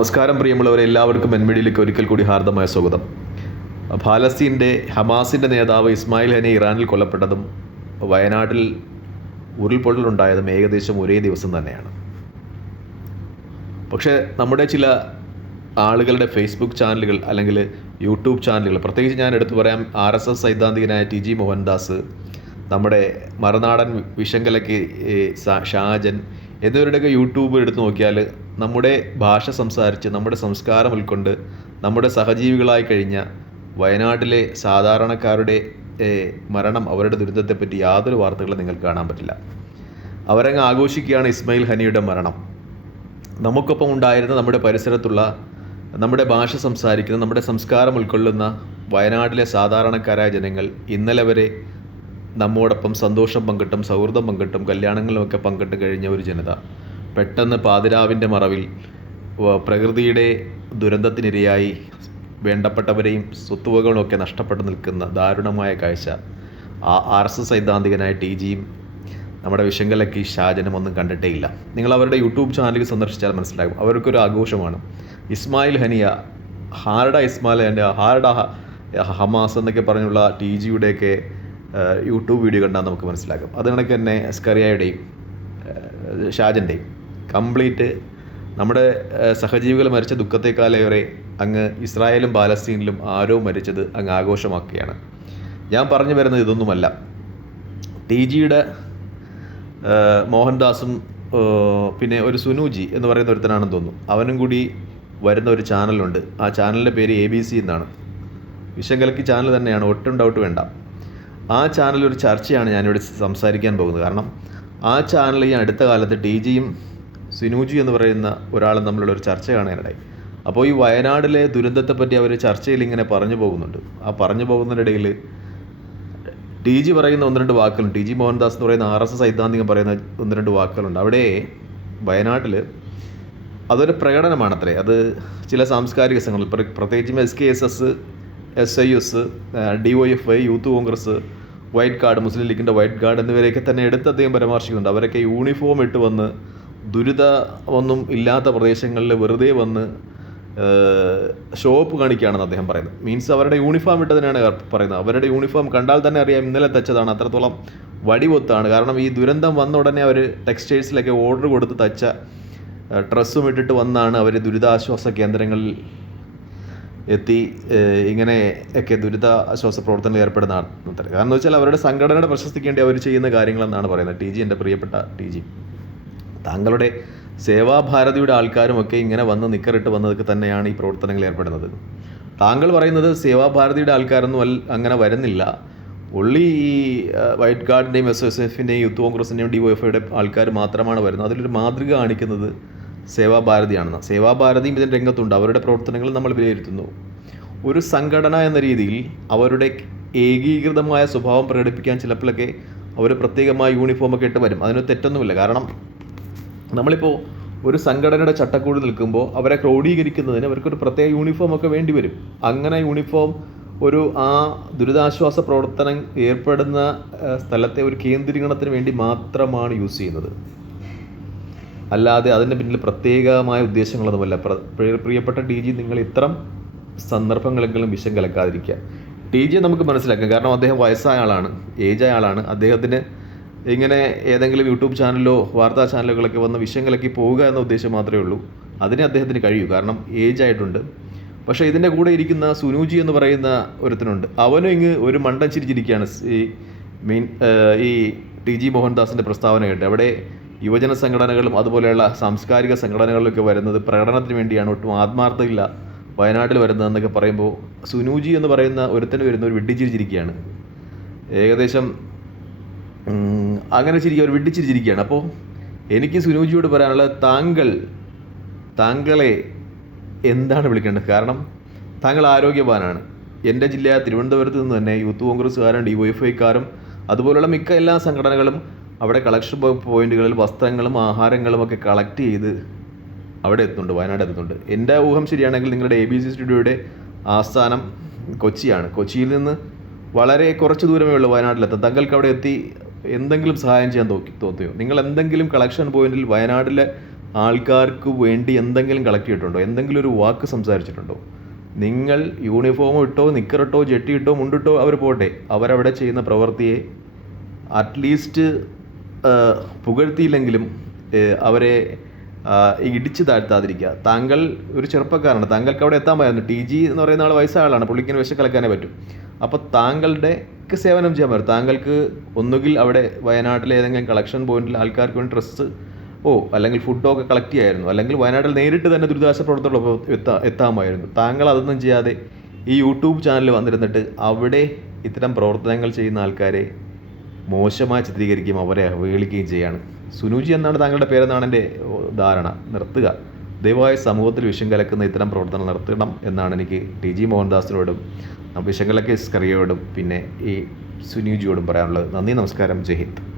നമസ്കാരം പ്രിയമുള്ളവരെ എല്ലാവർക്കും എൻമിഡിയിലേക്ക് ഒരിക്കൽ കൂടി ഹാർദമായ സ്വാഗതം. ഫലസ്തീന്റെ ഹമാസിന്റെ നേതാവ് ഇസ്മായിൽ ഹനി ഇറാനിൽ കൊല്ലപ്പെട്ടതും വയനാട്ടിൽ ഉരുൾപൊട്ടലുണ്ടായതും ഏകദേശം ഒരേ ദിവസം തന്നെയാണ്. പക്ഷേ നമ്മുടെ ചില ആളുകളുടെ ഫേസ്ബുക്ക് ചാനലുകൾ അല്ലെങ്കിൽ യൂട്യൂബ് ചാനലുകൾ പ്രത്യേകിച്ച് ഞാൻ എടുത്തു പറയാം ആർ എസ് എസ് സൈദ്ധാന്തികനായ ടി ജി മോഹൻദാസ് നമ്മുടെ മറുനാടൻ വിഷങ്കലക്ക് ഏ, ഷാജൻ എന്നിവരുടെയൊക്കെ യൂട്യൂബ് എടുത്ത് നോക്കിയാൽ നമ്മുടെ ഭാഷ സംസാരിച്ച് നമ്മുടെ സംസ്കാരം ഉൾക്കൊണ്ട് നമ്മുടെ സഹജീവികളായി കഴിഞ്ഞ വയനാട്ടിലെ സാധാരണക്കാരുടെ മരണം അവരുടെ ദുരിതത്തെപ്പറ്റി യാതൊരു വാർത്തകളും നിങ്ങൾക്ക് കാണാൻ പറ്റില്ല. അവരങ്ങ് ആഘോഷിക്കുകയാണ് ഇസ്മയിൽ ഹനിയുടെ മരണം. നമുക്കൊപ്പം ഉണ്ടായിരുന്ന നമ്മുടെ പരിസരത്തുള്ള നമ്മുടെ ഭാഷ സംസാരിക്കുന്ന നമ്മുടെ സംസ്കാരം ഉൾക്കൊള്ളുന്ന വയനാട്ടിലെ സാധാരണക്കാരായ ജനങ്ങൾ ഇന്നലെ വരെ നമ്മോടൊപ്പം സന്തോഷം പങ്കിട്ടും സൗഹൃദം പങ്കിട്ടും കല്യാണങ്ങളിലുമൊക്കെ പങ്കിട്ട് കഴിഞ്ഞ ഒരു ജനത. പെട്ടെന്ന് പാതിരാവിന്റെ മറവിൽ പ്രകൃതിയുടെ ദുരന്തത്തിനിരയായി വേണ്ടപ്പെട്ടവരെയും സ്വത്തുവകളും ഒക്കെ നഷ്ടപ്പെട്ടു നിൽക്കുന്ന ദാരുണമായ കാഴ്ച. ആ ആർ എസ് എസ് സൈദ്ധാന്തികനായ ടി ജിയും നമ്മുടെ വിഷങ്കലക്ക് ഷാജനും ഒന്നും കണ്ടിട്ടേ ഇല്ല നിങ്ങൾ അവരുടെ യൂട്യൂബ് ചാനൽ സന്ദർശിച്ചാൽ മനസ്സിലാകും. അവർക്കൊരു ആഘോഷമാണ്. ഇസ്മായിൽ ഹനിയ ഹാർഡ ഇസ്മായിൽ ഹനിയ ഹാർഡ ഹമാസ് എന്നൊക്കെ പറഞ്ഞുള്ള ടി ജിയുടെയൊക്കെ യൂട്യൂബ് വീഡിയോ കണ്ടാൽ നമുക്ക് മനസ്സിലാക്കും. അത് തന്നെ സ്കറിയയുടെയും ഷാജന്റെയും കംപ്ലീറ്റ് നമ്മുടെ സഹജീവികൾ മരിച്ച ദുഃഖത്തെക്കാളേറെ അങ്ങ് ഇസ്രായേലും പാലസ്തീനിലും ആരോ മരിച്ചത് അങ്ങ് ആഘോഷമാക്കുകയാണ്. ഞാൻ പറഞ്ഞു വരുന്നത് ഇതൊന്നുമല്ല. ടി ജിയുടെ മോഹൻദാസും പിന്നെ ഒരു സുനുജി എന്ന് പറയുന്ന ഒരുത്തനാണെന്ന് തോന്നുന്നു. അവനും കൂടി വരുന്ന ഒരു ചാനലുണ്ട്. ആ ചാനലിന്റെ പേര് എ ബി സി എന്നാണ്. വിഷങ്കലക്കി ചാനൽ തന്നെയാണ്. ഒട്ടും ഡൗട്ട് വേണ്ട. ആ ചാനലൊരു ചർച്ചയാണ് ഞാനിവിടെ സംസാരിക്കാൻ പോകുന്നത്. കാരണം ആ ചാനൽ ഈ അടുത്ത കാലത്ത് ടി ജിയും സിനൂജി എന്ന് പറയുന്ന ഒരാളും തമ്മിലുള്ള ഒരു ചർച്ച കാണാനിടയായി. അപ്പോൾ ഈ വയനാടിലെ ദുരന്തത്തെപ്പറ്റി അവർ ചർച്ചയിൽ ഇങ്ങനെ പറഞ്ഞു പോകുന്നുണ്ട്. ആ പറഞ്ഞു പോകുന്നതിനിടയിൽ ടി ജി പറയുന്ന ഒന്ന് രണ്ട് വാക്കുകളുണ്ട്. ടി ജി മോഹൻദാസ് എന്ന് പറയുന്ന ആർ എസ് എസ് സൈദ്ധാന്തികം പറയുന്ന ഒന്ന് രണ്ട് വാക്കുകളുണ്ട്. അവിടെ വയനാട്ടിൽ അതൊരു പ്രകടനമാണത്രേ. അത് ചില സാംസ്കാരിക സംഘങ്ങൾ പ്ര- പ്രത്യേകിച്ചും S K S S S I S D O F I youth Congress white guard മുസ്ലിം ലീഗിന്റെ വൈറ്റ് കാർഡ് എന്നിവരെയൊക്കെ തന്നെ എടുത്ത് അദ്ദേഹം പരാമർശിക്കുന്നുണ്ട്. അവരൊക്കെ യൂണിഫോം ഇട്ട് വന്ന് ദുരിത ഒന്നും ഇല്ലാത്ത പ്രദേശങ്ങളിൽ വെറുതെ വന്ന് ഷോപ്പ് കാണിക്കുകയാണെന്ന് അദ്ദേഹം പറയുന്നത്. മീൻസ് അവരുടെ യൂണിഫോം ഇട്ടതിനാണ് പറയുന്നത്. അവരുടെ യൂണിഫോം കണ്ടാൽ തന്നെ അറിയാം ഇന്നലെ തച്ചതാണ് അത്രത്തോളം വടിവൊത്താണ്. കാരണം ഈ ദുരന്തം വന്ന ഉടനെ അവർ ടെക്സ്റ്റൈൽസിലൊക്കെ ഓർഡർ കൊടുത്ത് തച്ച ഡ്രസ്സും ഇട്ടിട്ട് വന്നാണ് അവർ ദുരിതാശ്വാസ കേന്ദ്രങ്ങളിൽ എത്തി ഇങ്ങനെ ഒക്കെ ദുരിതാശ്വാസ പ്രവർത്തനത്തിൽ ഏർപ്പെടുന്ന ആൾക്കാർ കാരണം എന്ന് വെച്ചാൽ അവരുടെ സംഘടനയുടെ പ്രശസ്തിക്ക് വേണ്ടി അവർ ചെയ്യുന്ന കാര്യങ്ങളെന്നാണ് പറയുന്നത്. ടി ജി എന്റെ പ്രിയപ്പെട്ട ടി ജി. താങ്കളുടെ സേവാഭാരതിയുടെ ആൾക്കാരുമൊക്കെ ഇങ്ങനെ വന്ന് നിക്കറിട്ട് വന്നതൊക്കെ തന്നെയാണ് ഈ പ്രവർത്തനങ്ങളിൽ ഏർപ്പെടുന്നത്. താങ്കൾ പറയുന്നത് സേവാഭാരതിയുടെ ആൾക്കാരൊന്നും അല്ല അങ്ങനെ വരുന്നില്ല. ഉള്ളി ഈ വൈറ്റ് ഗാർഡിന്റെയും എസ് എസ് എഫിന്റെയും യൂത്ത് കോൺഗ്രസിന്റെയും ഡി ഒ എഫ് ആൾക്കാർ മാത്രമാണ് വരുന്നത്. അതിലൊരു മാതൃക കാണിക്കുന്നത് സേവാഭാരതിയാണെന്ന്. സേവാഭാരതിയും ഇതിന്റെ രംഗത്തുണ്ട്. അവരുടെ പ്രവർത്തനങ്ങൾ നമ്മൾ വിലയിരുത്തുന്നു. ഒരു സംഘടന എന്ന രീതിയിൽ അവരുടെ ഏകീകൃതമായ സ്വഭാവം പ്രകടിപ്പിക്കാൻ ചിലപ്പോഴൊക്കെ അവർ പ്രത്യേകമായ യൂണിഫോമൊക്കെ ഇട്ട് വരും. അതിന് തെറ്റൊന്നുമില്ല. കാരണം നമ്മളിപ്പോൾ ഒരു സംഘടനയുടെ ചട്ടക്കൂട് നിൽക്കുമ്പോൾ അവരെ ക്രോഡീകരിക്കുന്നതിന് അവർക്കൊരു പ്രത്യേക യൂണിഫോമൊക്കെ വേണ്ടി വരും. അങ്ങനെ യൂണിഫോം ഒരു ആ ദുരിതാശ്വാസ പ്രവർത്തനം ഏർപ്പെടുന്ന സ്ഥലത്തെ ഒരു കേന്ദ്രീകരണത്തിന് വേണ്ടി മാത്രമാണ് യൂസ് ചെയ്യുന്നത്. അല്ലാതെ അതിന്റെ പിന്നിൽ പ്രത്യേകമായ ഉദ്ദേശങ്ങളൊന്നുമല്ല. പ്രിയപ്പെട്ട ടി ജി നിങ്ങൾ ഇത്തരം സന്ദർഭങ്ങളെങ്കിലും വിഷം കലക്കാതിരിക്കുക. ടി ജിയെ നമുക്ക് മനസ്സിലാക്കാം. കാരണം അദ്ദേഹം വയസ്സായ ആളാണ് ഏജായ ആളാണ്. അദ്ദേഹത്തിന് ഇങ്ങനെ ഏതെങ്കിലും യൂട്യൂബ് ചാനലിലോ വാർത്താ ചാനലുകളൊക്കെ വന്ന് വിഷം കലക്കി പോവുക എന്ന ഉദ്ദേശം മാത്രമേ ഉള്ളൂ. അതിനെ അദ്ദേഹത്തിന് കഴിയൂ. കാരണം ഏജ് ആയിട്ടുണ്ട്. പക്ഷേ ഇതിന്റെ കൂടെ ഇരിക്കുന്ന സുനുജി എന്ന് പറയുന്ന ഒരുത്തനുണ്ട്. അവനും ഇങ്ങ് ഒരു മണ്ടൻ ചിരിച്ചിരിക്കുകയാണ്. ഈ മെയിൻ ഈ ടി ജി മോഹൻദാസിന്റെ പ്രസ്താവന കേട്ട്. അവിടെ യുവജന സംഘടനകളും അതുപോലെയുള്ള സാംസ്കാരിക സംഘടനകളിലൊക്കെ വരുന്നത് പ്രകടനത്തിന് വേണ്ടിയാണ്. ഒട്ടും ആത്മാർത്ഥമില്ല വയനാട്ടിൽ വരുന്നതെന്നൊക്കെ പറയുമ്പോൾ സുനൂജി എന്ന് പറയുന്ന ഒരുത്തന് വരുന്ന ഒരു വെട്ടിച്ചിരിച്ചിരിക്കുകയാണ് ഏകദേശം അങ്ങനെ ചിരിക്കുക ഒരു വെട്ടിച്ചിരിച്ചിരിക്കുകയാണ് അപ്പോൾ എനിക്ക് സുനൂജിയോട് പറയാനുള്ളത് താങ്കൾ താങ്കളെ എന്താണ് വിളിക്കേണ്ടത്? കാരണം താങ്കൾ ആരോഗ്യവാനാണ്. എന്റെ ജില്ല തിരുവനന്തപുരത്ത് നിന്ന് തന്നെ യൂത്ത് കോൺഗ്രസ്സുകാരും ഡി വൈ അതുപോലെയുള്ള മിക്ക എല്ലാ സംഘടനകളും അവിടെ കളക്ഷൻ പോയിന്റുകളിൽ വസ്ത്രങ്ങളും ആഹാരങ്ങളും ഒക്കെ കളക്ട് ചെയ്ത് അവിടെ എത്തുന്നുണ്ട് വയനാട് എത്തുന്നുണ്ട്. എന്റെ ഊഹം ശരിയാണെങ്കിൽ നിങ്ങളുടെ എ ബി സി സ്റ്റുഡിയോയുടെ ആസ്ഥാനം കൊച്ചിയാണ്. കൊച്ചിയിൽ നിന്ന് വളരെ കുറച്ച് ദൂരമേ ഉള്ളൂ വയനാട്ടിലെത്താൻ. താങ്കൾക്ക് അവിടെ എത്തി എന്തെങ്കിലും സഹായം ചെയ്യാൻ തോക്കി തോന്നിയോ? നിങ്ങൾ എന്തെങ്കിലും കളക്ഷൻ പോയിന്റിൽ വയനാട്ടിലെ ആൾക്കാർക്ക് വേണ്ടി എന്തെങ്കിലും കളക്ട് ചെയ്തിട്ടുണ്ടോ? എന്തെങ്കിലും ഒരു വാക്ക് സംസാരിച്ചിട്ടുണ്ടോ? നിങ്ങൾ യൂണിഫോം ഇട്ടോ നിക്കറിട്ടോ ജെട്ടി ഇട്ടോ മുണ്ടിട്ടോ അവർ പോട്ടെ. അവരവിടെ ചെയ്യുന്ന പ്രവൃത്തിയെ അറ്റ്ലീസ്റ്റ് പുകഴ്ത്തിയില്ലെങ്കിലും അവരെ ഇടിച്ച് താഴ്ത്താതിരിക്കുക. താങ്കൾ ഒരു ചെറുപ്പക്കാരാണ് താങ്കൾക്ക് അവിടെ എത്താൻ പറ്റുന്നു ടി ജി എന്ന് പറയുന്ന ആൾ വയസ്സായ ആളാണ്. പുള്ളിക്കിന് വിശ കലക്കാനേ പറ്റും. അപ്പോൾ താങ്കളുടെ സേവനം ചെയ്യാൻ പറ്റും. താങ്കൾക്ക് ഒന്നുകിൽ അവിടെ വയനാട്ടിലെ ഏതെങ്കിലും കളക്ഷൻ പോയിന്റിൽ ആൾക്കാർക്ക് വേണ്ടി ഡ്രസ്സ് ഓ അല്ലെങ്കിൽ ഫുഡോ ഒക്കെ കളക്ട് ചെയ്യായിരുന്നു. അല്ലെങ്കിൽ വയനാട്ടിൽ നേരിട്ട് തന്നെ ദുരിതാശ്വാസ പ്രവർത്തനങ്ങൾ എത്താ എത്താമായിരുന്നു. താങ്കൾ അതൊന്നും ചെയ്യാതെ ഈ യൂട്യൂബ് ചാനൽ വന്നിരുന്നിട്ട് അവിടെ ഇത്തരം പ്രവർത്തനങ്ങൾ ചെയ്യുന്ന ആൾക്കാരെ മോശമായി ചിത്രീകരിക്കുകയും അവരെ അവഹേളിക്കുകയും ചെയ്യാണ്. സുനുജി എന്നാണ് താങ്കളുടെ പേരെന്നാണ് എന്റെ ധാരണ. നിർത്തുക. ദയവായി സമൂഹത്തിൽ വിഷം കലക്കുന്ന ഇത്തരം പ്രവർത്തനം നിർത്തണം എന്നാണ് എനിക്ക് ടി ജി മോഹൻദാസിനോടും വിഷം കലക്കിയ സ്കറിയോടും പിന്നെ ഈ സുനുജിയോടും പറയാനുള്ളത്. നന്ദി നമസ്കാരം. ജയ് ഹിന്ദ്.